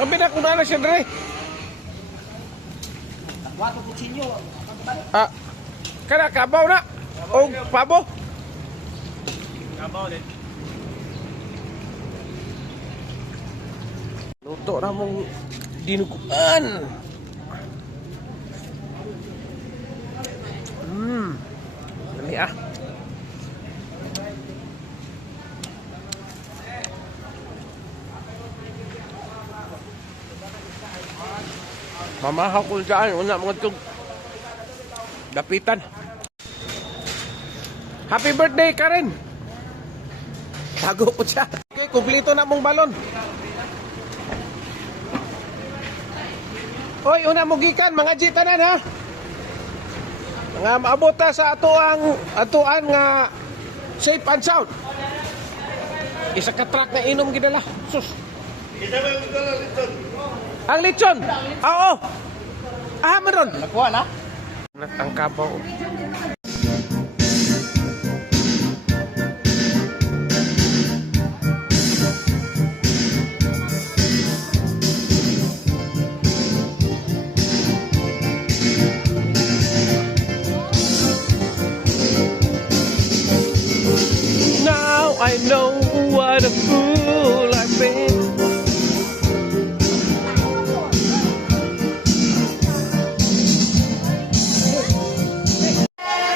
Ang pinakuna na siya dre. Wato kutsinyo. Ah, kana kabaw na. O pabo. Kabaw din. Luto na mong dinuguan. Dali ah. Mamahaw ko dyan. Una mga tug. Dapitan. Happy birthday, Karen. Tago po siya. Okay, kumplito na mong balon. Oy, una mo gikan, mga jitanan ha. Nga maabot ta sa atuan nga safe and sound. Isa ka truck na inom gidala. Sus. Isa ba yung dala lechon? Ang lechon. Oo. Ah, meron. Nakuha na? Ang kabaw. Now I know what a fool I've been.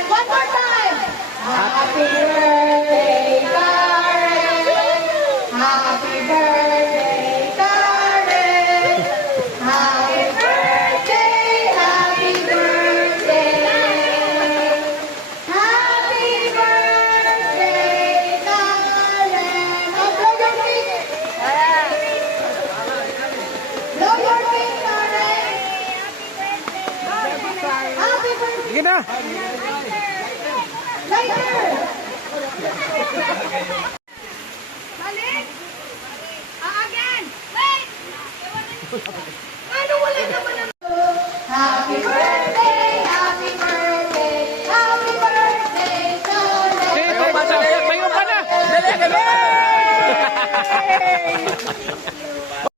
One more time. Happy birthday, Karen. Happy birthday, Karen. Happy birthday, happy birthday. Happy birthday, Karen. Oh, blow your feet. Blow your feet, Karen. Happy birthday. Sige na. Lighter! Balik! Again! Wait! Ano wala naman ang... Happy birthday! Happy birthday! Happy birthday! Tayo pa na. Dali, dali!